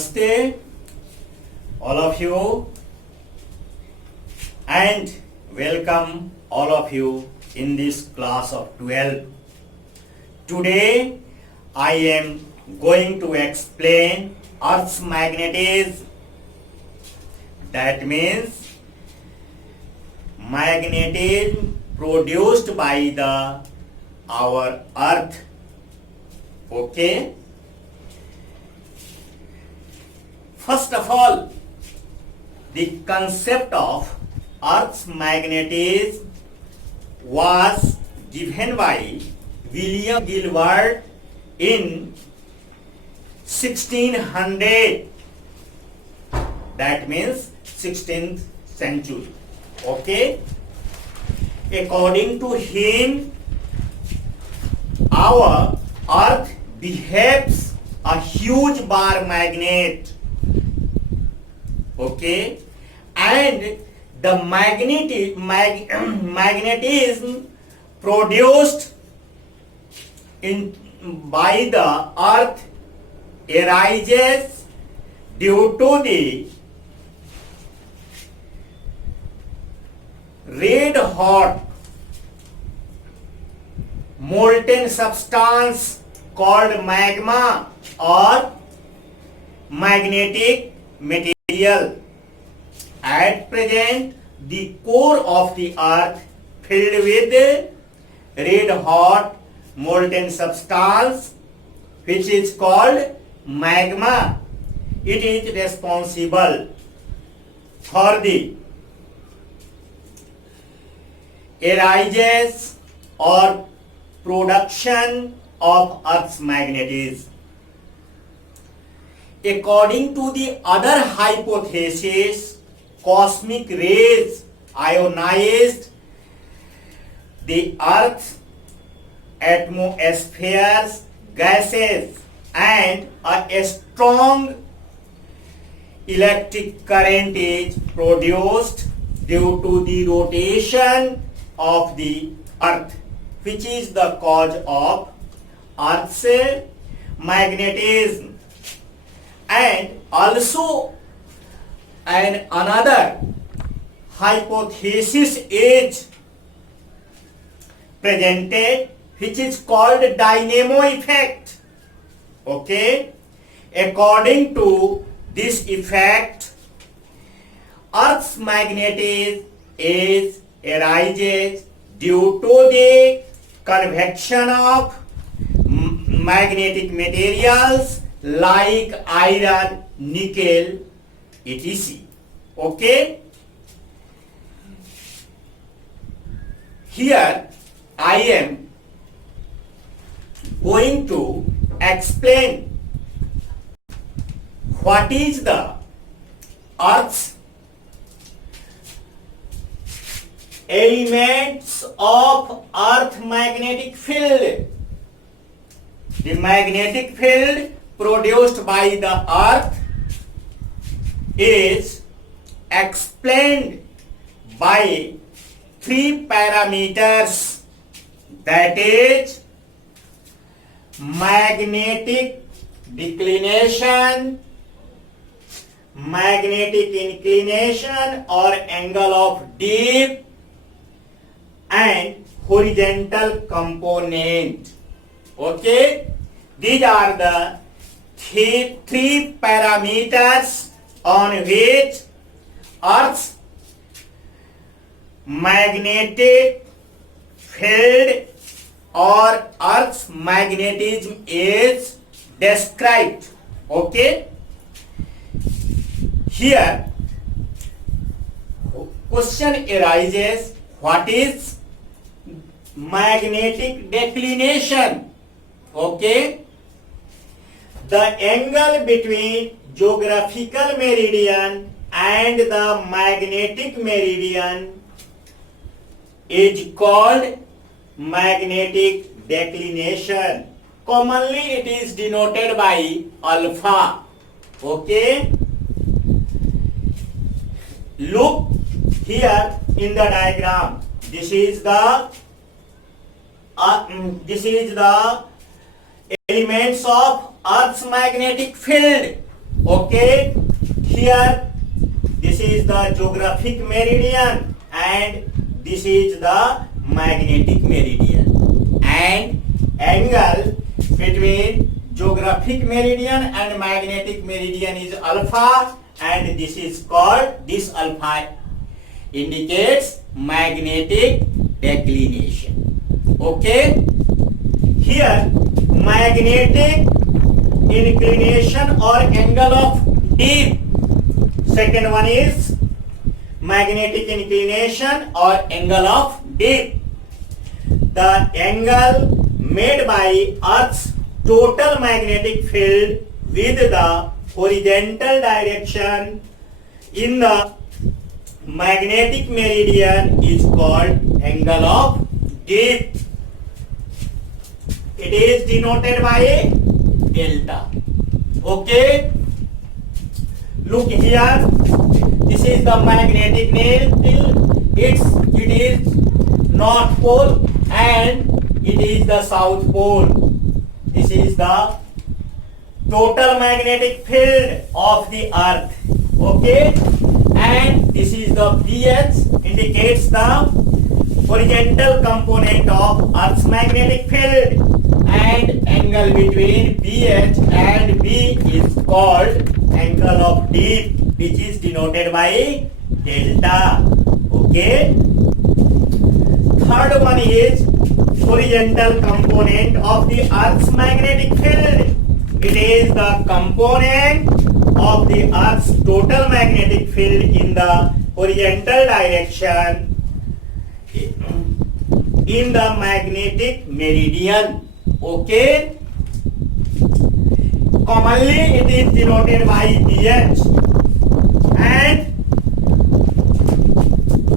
Namaste, all of you, and welcome all of you in this class of 12. Today, I am going to explain Earth's magnetism. That means magnetism produced by our Earth. Okay? First of all, the concept of Earth's magnetism was given by William Gilbert in 1600. That means 16th century. Okay? According to him, our Earth behaves a huge bar magnet. Okay, and the magnetism produced by the Earth arises due to the red hot molten substance called magma or magnetic material. At present, the core of the Earth filled with red hot molten substance, which is called magma. It is responsible for the arises or production of Earth's magnetism. According to the other hypothesis, cosmic rays ionized the Earth's atmosphere's gases and a strong electric current is produced due to the rotation of the Earth, which is the cause of Earth's magnetism. And also another hypothesis is presented, which is called dynamo effect. Okay, according to this effect, Earth's magnetism arises due to the convection of magnetic materials like iron, nickel, etc. Okay? Here I am going to explain what is the Earth's elements of Earth magnetic field. The magnetic field produced by the Earth is explained by three parameters, that is magnetic declination, magnetic inclination or angle of dip, and horizontal component. Okay, these are the three parameters on which Earth's magnetic field or Earth's magnetism is described. Okay, here question arises, what is magnetic declination? Okay, the angle between geographical meridian and the magnetic meridian is called magnetic declination. Commonly it is denoted by alpha. Okay, look here in the diagram. This is the elements of Earth's magnetic field. Okay, here this is the geographic meridian and this is the magnetic meridian, and angle between geographic meridian and magnetic meridian is alpha, and this is called, this alpha indicates magnetic declination. Okay, here magnetic inclination or angle of dip. Second one is magnetic inclination or angle of dip. The angle made by Earth's total magnetic field with the horizontal direction in the magnetic meridian is called angle of dip. It is denoted by delta. Okay, look here, this is the magnetic needle. It is north pole and it is the south pole. This is the total magnetic field of the earth. Okay, and this is the BH, indicates the horizontal component of earth's magnetic field, and angle between BH and B is called angle of dip, which is denoted by delta. Okay, third one is horizontal component of the earth's magnetic field. It is the component of the earth's total magnetic field in the horizontal direction in the magnetic meridian. Okay, commonly it is denoted by BH, and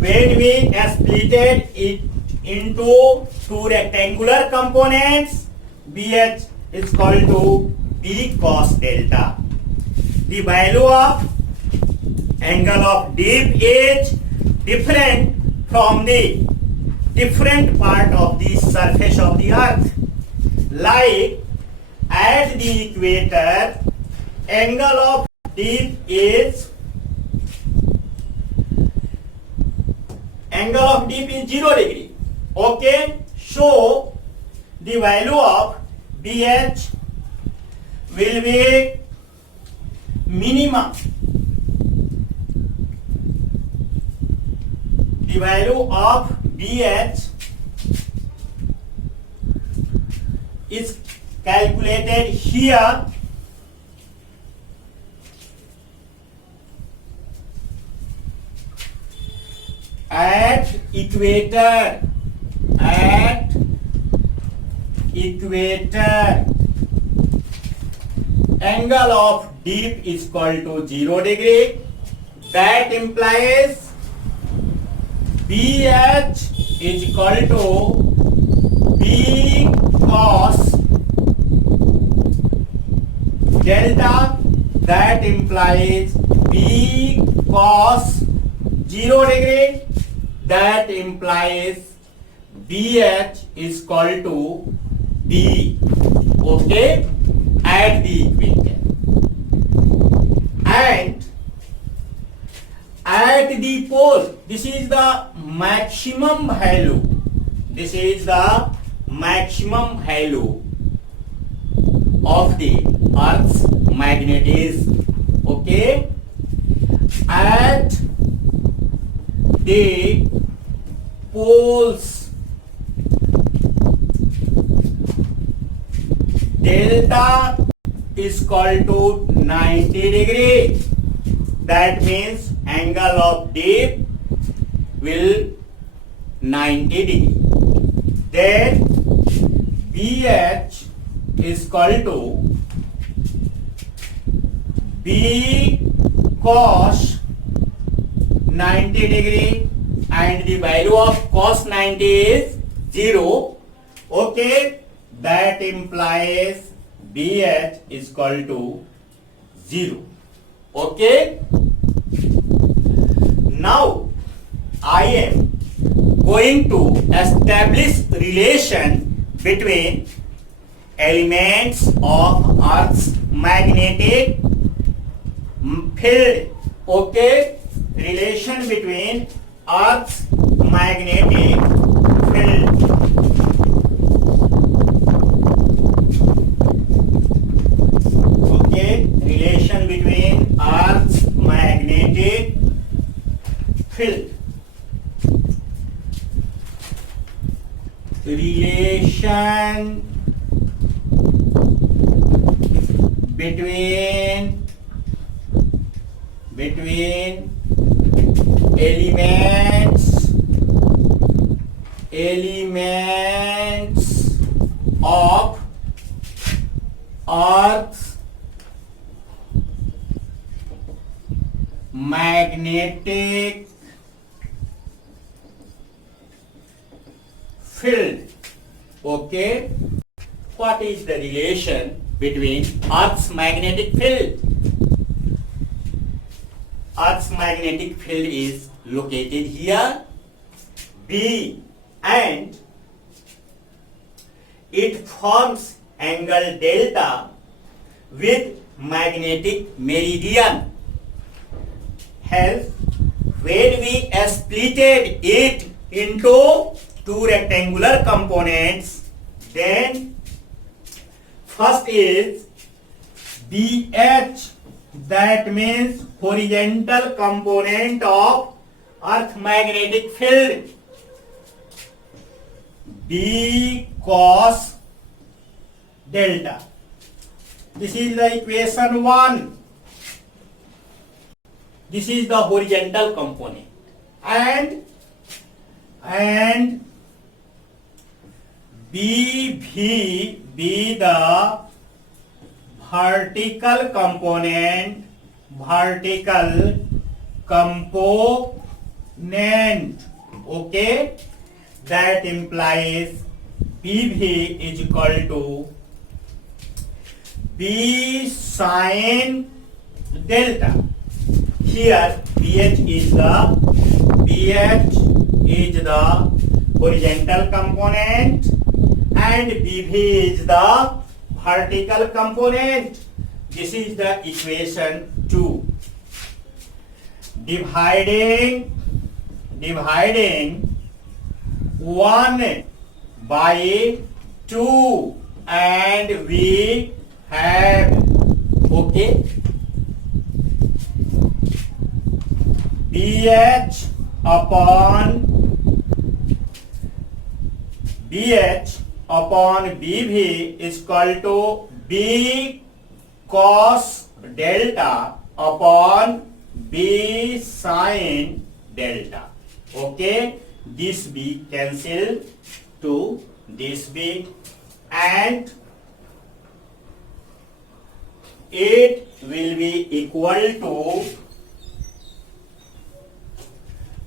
when we splitted it into two rectangular components, BH is called to B cos delta. The value of angle of dip is different from the different part of the surface of the earth. Like at the equator, angle of dip is 0 degree. Okay, so the value of BH will be minimum. The value of BH is calculated here at equator. Angle of dip is equal to 0 degree. That implies BH is equal to B cos delta. That implies B cos 0 degree. That implies BH is equal to B. Okay, at the equator. And at the pole, this is the maximum value. This is the maximum value of the Earth's magnetism. Okay, at the poles, delta is equal to 90 degree. That means angle of dip will 90 degree. Then BH is equal to B cos 90 degree, and the value of cos 90 is 0. Okay, that implies BH is equal to 0. Okay, now I am going to establish relation between elements of Earth's magnetic field. Okay, relation between Earth's magnetic field. Okay, relation between Earth's magnetic field. Relation between elements of Earth's magnetic field. Okay, what is the relation between Earth's magnetic field? Earth's magnetic field is located here, B, and it forms angle delta with magnetic meridian. Hence, when we splitted it into two rectangular components, then first is BH, that means horizontal component of Earth magnetic field, B cos delta. This is the equation 1. This is the horizontal component, and BV be the vertical component, okay, that implies BV is equal to B sin delta. Here BH is the horizontal component and BV is the vertical component. This is the equation 2. Dividing 1 by 2 and we have, okay, BH upon BV is equal to B cos delta upon B sin delta. Okay, this B cancel to this B, and it will be equal to,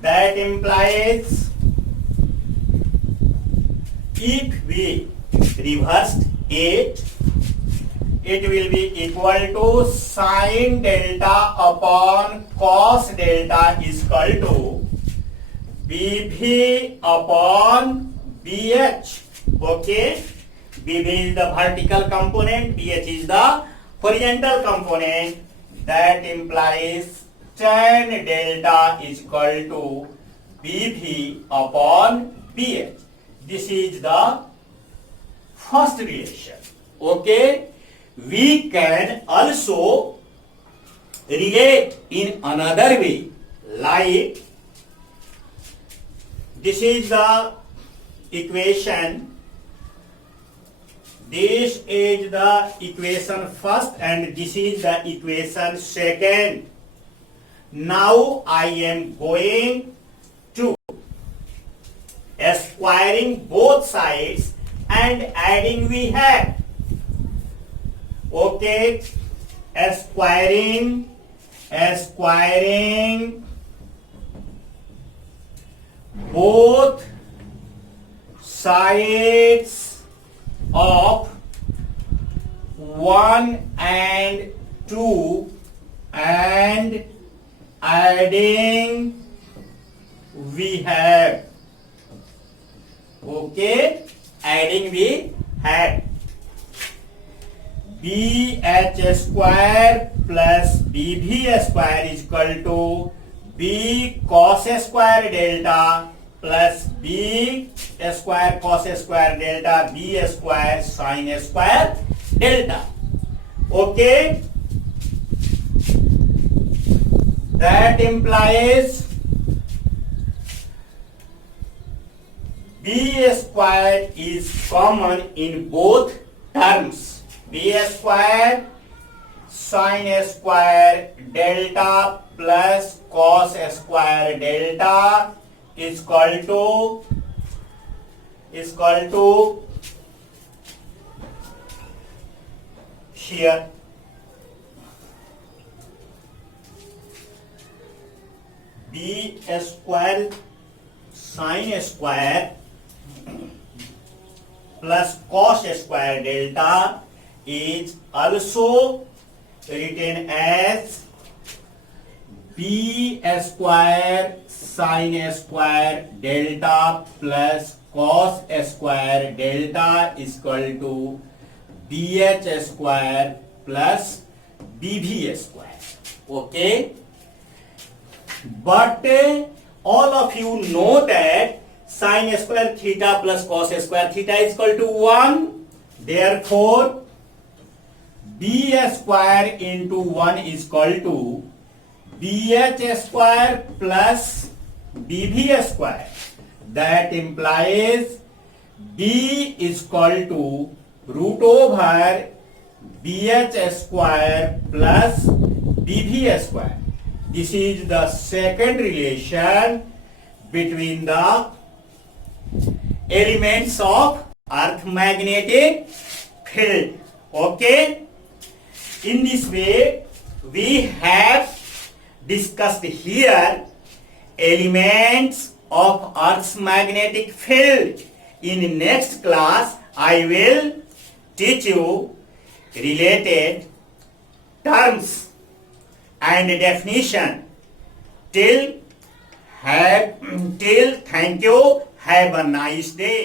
that implies if we reversed it, it will be equal to sin delta upon cos delta is equal to BV upon BH. Okay, BV is the vertical component, BH is the horizontal component. That implies tan delta is equal to BV upon BH. This is the first relation. Okay, we can also relate in another way, like this is the equation, this is the equation first and this is the equation second. Now I am going to squaring both sides and adding we have. Okay, squaring both sides of 1 and 2 and adding we have. Okay, adding we had BH square plus BV square is equal to B cos square delta plus B square cos square delta B square sin square delta. Okay, that implies B square is common in both terms. B square sin square delta plus cos square delta is equal to here B square sin square plus cos square delta is also written as B square sin square delta plus cos square delta is equal to BH square plus BV square. Okay, but all of you know that sin square theta plus cos square theta is equal to 1. Therefore, B square into 1 is equal to BH square plus BV square. That implies B is equal to root over BH square plus BV square. This is the second relation between the elements of earth magnetic field. Okay, in this way we have discussed here elements of earth's magnetic field. In next class I will teach you related terms and definition. Till thank you, have a nice day.